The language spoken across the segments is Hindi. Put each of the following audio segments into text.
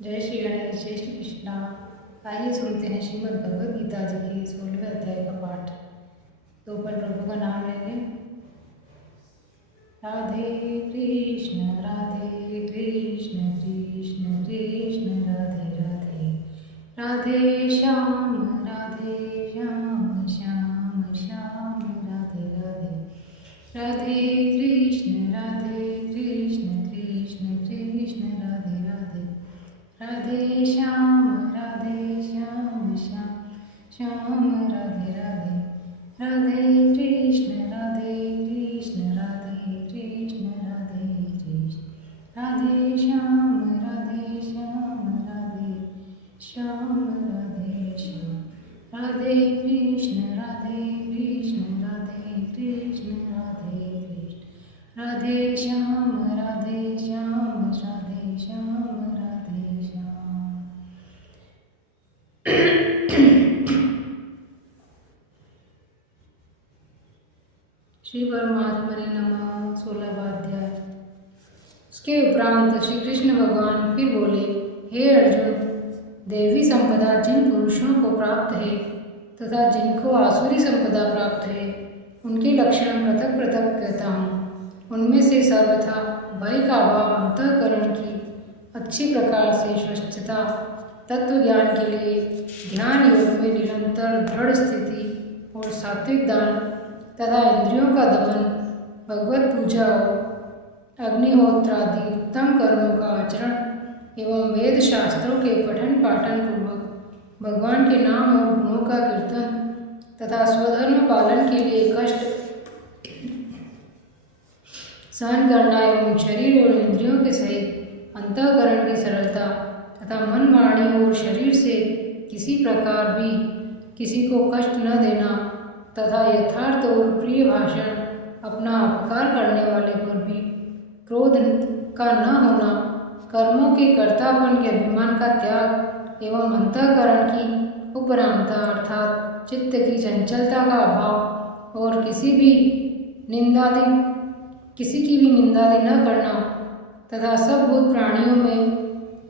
जय श्री गणेश, जय श्री कृष्णा। आइए सुनते हैं श्रीमद् भगवद गीता जी के 16वें अध्याय का पाठ। तो ऊपर प्रभु का नाम लेंगे। राधे कृष्ण कृष्ण कृष्ण राधे राधे, राधे श्याम श्याम श्याम राधे राधे, राधे कृष्ण कृष्ण कृष्ण राधे राधे, राधे श्याम श्याम श्याम राधे राधे, राधे कृष्ण कृष्ण राधे कृष्ण, राधे श्याम श्याम राधे श्याम, राधे कृष्ण कृष्ण राधे कृष्ण, राधे श्याम राधे श्याम राधे श्याम। श्री परमात्मा ने नमः। 16वां अध्याय। उसके उपरांत श्री कृष्ण भगवान फिर बोले, हे अर्जुन, देवी संपदा जिन पुरुषों को प्राप्त है तथा जिनको आसुरी संपदा प्राप्त है, उनके लक्षण पृथक पृथक कहता हूँ। उनमें से सर्वथा भय का अभाव, अंतःकरण की अच्छी प्रकार से स्वच्छता, तत्व ज्ञान के लिए ध्यान योग में निरंतर दृढ़ स्थिति और सात्विक दान तथा इंद्रियों का दमन, भगवत पूजा और अग्निहोत्र आदि उत्तम कर्मों का आचरण एवं वेद शास्त्रों के पठन पाठन पूर्वक भगवान के नाम और गुणों का कीर्तन तथा स्वधर्म पालन के लिए कष्ट सहन करना एवं शरीर और इंद्रियों के सहित अंतःकरण की सरलता तथा मन, वाणी और शरीर से किसी प्रकार भी किसी को कष्ट न देना तथा यथार्थ और प्रिय भाषण, अपना अपकार करने वाले पर भी क्रोध का न होना, कर्मों के कर्तापन के अभिमान का त्याग एवं अंतःकरण की उपरामता अर्थात चित्त की चंचलता का अभाव और किसी की भी निंदादि न करना तथा सब भूत प्राणियों में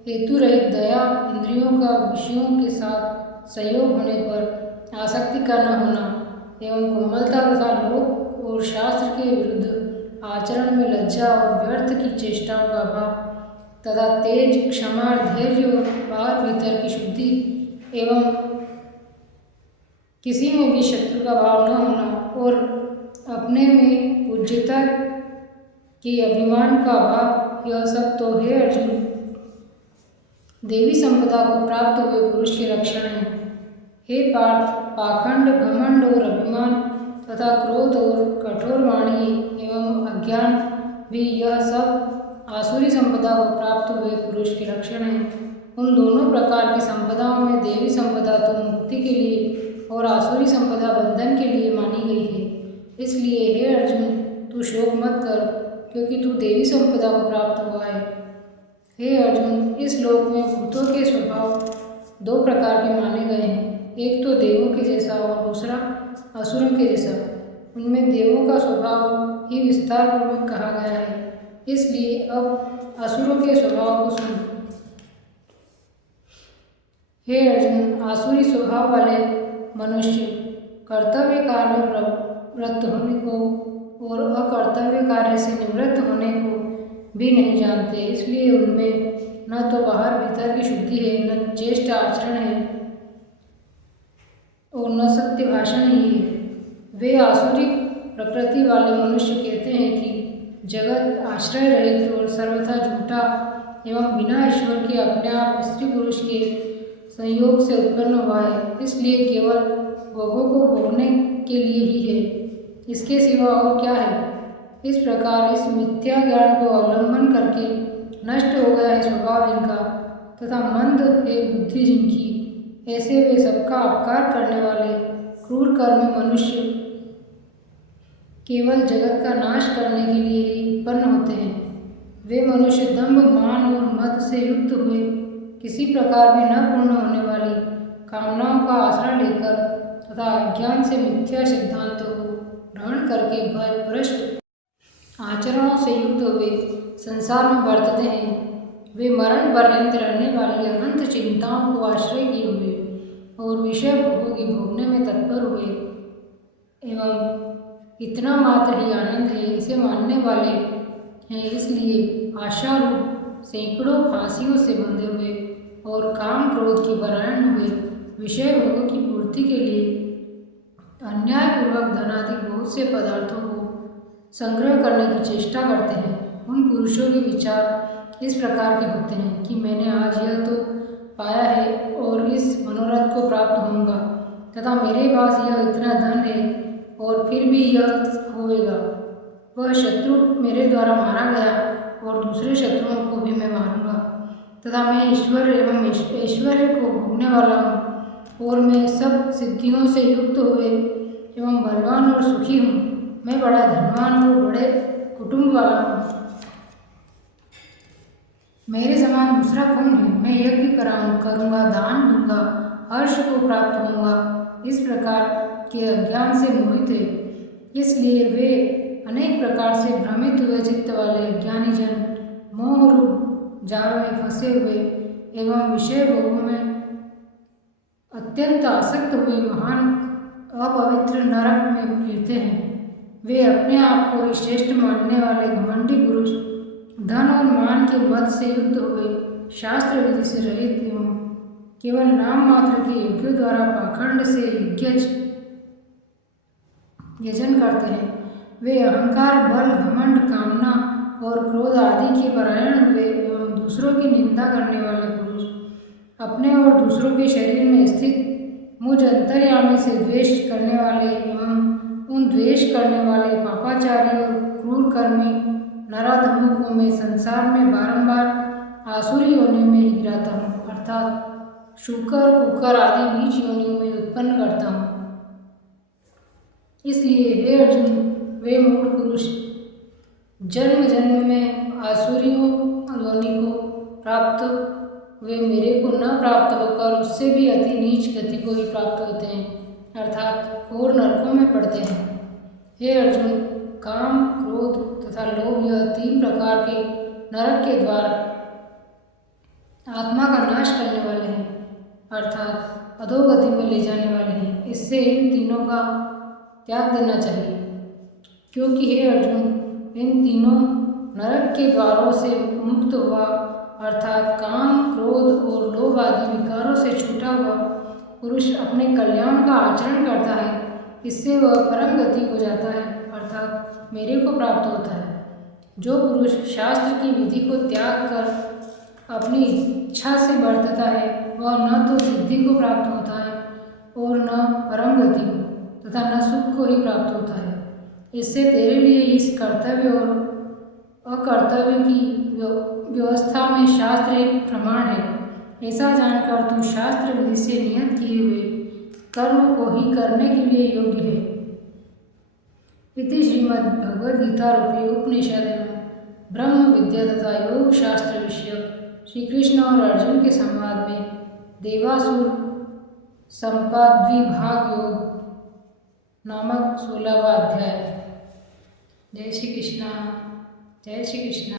हेतु रहित दया, इंद्रियों का विषयों के साथ सहयोग होने पर आसक्ति का न होना एवं कोमलता तथा लोक और शास्त्र के विरुद्ध आचरण में लज्जा और व्यर्थ की चेष्टाओं का अभाव तथा तेज, क्षमा, धैर्य और बाहर भीतर की शुद्धि एवं किसी में भी शत्रु का भाव न होना और अपने में पूज्यता के अभिमान का अभाव, यह सब तो है अर्जुन देवी संपदा को प्राप्त हुए पुरुष के लक्षण हैं। हे पार्थ, पाखंड, घमंड और अभिमान तथा क्रोध और कठोर वाणी एवं अज्ञान भी यह सब आसुरी संपदा को प्राप्त हुए पुरुष के लक्षण हैं। उन दोनों प्रकार की संपदाओं में देवी संपदा तो मुक्ति के लिए और आसुरी संपदा बंधन के लिए मानी गई है। इसलिए हे अर्जुन, तू शोक मत कर, क्योंकि तू देवी संपदा को प्राप्त हुआ है। हे अर्जुन, इस लोक में भूतों के स्वभाव दो प्रकार के माने गए हैं, एक तो देवों के जैसा और दूसरा असुरों के जैसा। उनमें देवों का स्वभाव ही विस्तार पूर्वक कहा गया है, इसलिए अब असुरों के स्वभाव को सुन। हे अर्जुन, आसुरी स्वभाव वाले मनुष्य कर्तव्य कार्य में प्रवृत्त होने को और अकर्तव्य कार्य से निवृत्त होने को भी नहीं जानते, इसलिए उनमें न तो बाहर भीतर की शुद्धि है, न ज्येष्ठ आचरण है और न सत्य भाषण ही है। वे आसुरी प्रकृति वाले मनुष्य कहते हैं कि जगत आश्रय रहित और सर्वथा झूठा एवं बिना ईश्वर के अपने आप स्त्री पुरुष के संयोग से उत्पन्न हुआ है, इसलिए केवल भोगों को भोगने के लिए ही है, इसके सिवा और क्या है। इस प्रकार इस मिथ्या ज्ञान को अवलंबन करके नष्ट हो गया है स्वभाव जिनका तथा मंद है बुद्धि जिनकी, ऐसे वे सबका अपकार करने वाले क्रूर कर्मी मनुष्य केवल जगत का नाश करने के लिए ही उत्पन्न होते हैं। वे मनुष्य दंभ, मान और मद से युक्त हुए किसी प्रकार भी न पूर्ण होने वाली कामनाओं का आश्रय लेकर तथा अज्ञान से मिथ्या सिद्धांतों को ग्रहण करके भ्रष्ट आचरणों से युक्त हुए संसार में बरतते हैं, वे मरण पर्यंत रहने वाली अनंत चिंताओं को आश्रय किए हुए और विषय भोगों की भोगने में तत्पर हुए एवं इतना मात्र ही आनंद है इसे मानने वाले हैं, इसलिए आशारूप सैकड़ों फांसियों से बंधे हुए और काम क्रोध की परायण हुए विषय भोगों की पूर्ति के लिए अन्यायपूर्वक धनादि बहुत से पदार्थों को संग्रह करने की चेष्टा करते हैं। उन पुरुषों के विचार इस प्रकार के होते हैं कि मैंने आज यह तो पाया है और इस मनोरथ को प्राप्त होऊंगा, तथा मेरे पास यह इतना धन है और फिर भी यह होएगा। वह शत्रु मेरे द्वारा मारा गया और दूसरे शत्रुओं को भी मैं मारूंगा, तथा मैं ईश्वर एवं ऐश्वर्य को भोगने वाला हूँ और मैं सब सिद्धियों से युक्त हुए एवं बलवान और सुखी हूँ। मैं बड़ा धनवान और बड़े कुटुंब वाला हूँ। मेरे समान दूसरा कौन है? मैं यज्ञ करूँगा, दान दूंगा, हर्ष को प्राप्त होऊंगा। इस प्रकार के अज्ञान से मोहित है, इसलिए वे अनेक प्रकार से भ्रमित हुए चित्त वाले अज्ञानी जन मोह रूप जाल में फंसे हुए एवं विषय भोगों में अत्यंत आसक्त हुए महान अपवित्र नरक में गिरते हैं। वे अपने आप को ही श्रेष्ठ मानने वाले घमंडी पुरुष धन और मान के मद से युक्त हुए शास्त्र विधि से रहित एवं केवल नाम मात्र के यज्ञों द्वारा पाखंड से यजन करते हैं। वे अहंकार, बल, घमंड, कामना और क्रोध आदि के परायण हुए एवं दूसरों की निंदा करने वाले पुरुष अपने और दूसरों के शरीर में स्थित मुझ अंतर्यामी से द्वेष करने वाले एवं उन द्वेष करने वाले पापाचारी और क्रूर कर्मी नराधमों को मैं संसार में बारंबार आसुरी योनियों में ही गिराता हूँ, अर्थात शूकर, कुकर आदि नीच योनियों में उत्पन्न करता हूँ। इसलिए हे अर्जुन, वे मूढ़ पुरुष जन्म जन्म में आसुरियों योनि को प्राप्त वे मेरे को न प्राप्त होकर उससे भी अति नीच गति को ही प्राप्त होते हैं, अर्थात घोर नरकों में पड़ते हैं। हे अर्जुन, काम, क्रोध तथा लोभ यह तीन प्रकार के नरक के द्वार आत्मा का नाश करने वाले हैं, अर्थात अधोगति में ले जाने वाले हैं। इससे इन तीनों का त्याग देना चाहिए, क्योंकि हे अर्जुन, इन तीनों नरक के द्वारों से मुक्त हुआ, अर्थात काम, क्रोध और लोभ आदि विकारों से छूटा हुआ पुरुष अपने कल्याण का आचरण करता है। इससे वह परम गति को जाता है, अर्थात मेरे को प्राप्त होता है। जो पुरुष शास्त्र की विधि को त्याग कर अपनी इच्छा से बरतता है, वह न तो सिद्धि को प्राप्त होता है और न परम गति को तथा न सुख को ही प्राप्त होता है। इससे तेरे लिए इस कर्तव्य और अकर्तव्य की व्यवस्था में शास्त्र एक प्रमाण है। ऐसा जानकर तू शास्त्र विधि से नियत किए हुए कर्म को ही करने के लिए योग्य है। इति श्रीमद्भगवद्गीता रूपी उपनिषद ब्रह्म विद्या तथा योग शास्त्र विषयक श्री कृष्ण और अर्जुन के संवाद में देवासुर संपाद्विभाग योग नामक 16वां अध्याय। जय श्री कृष्ण, जय श्री कृष्ण।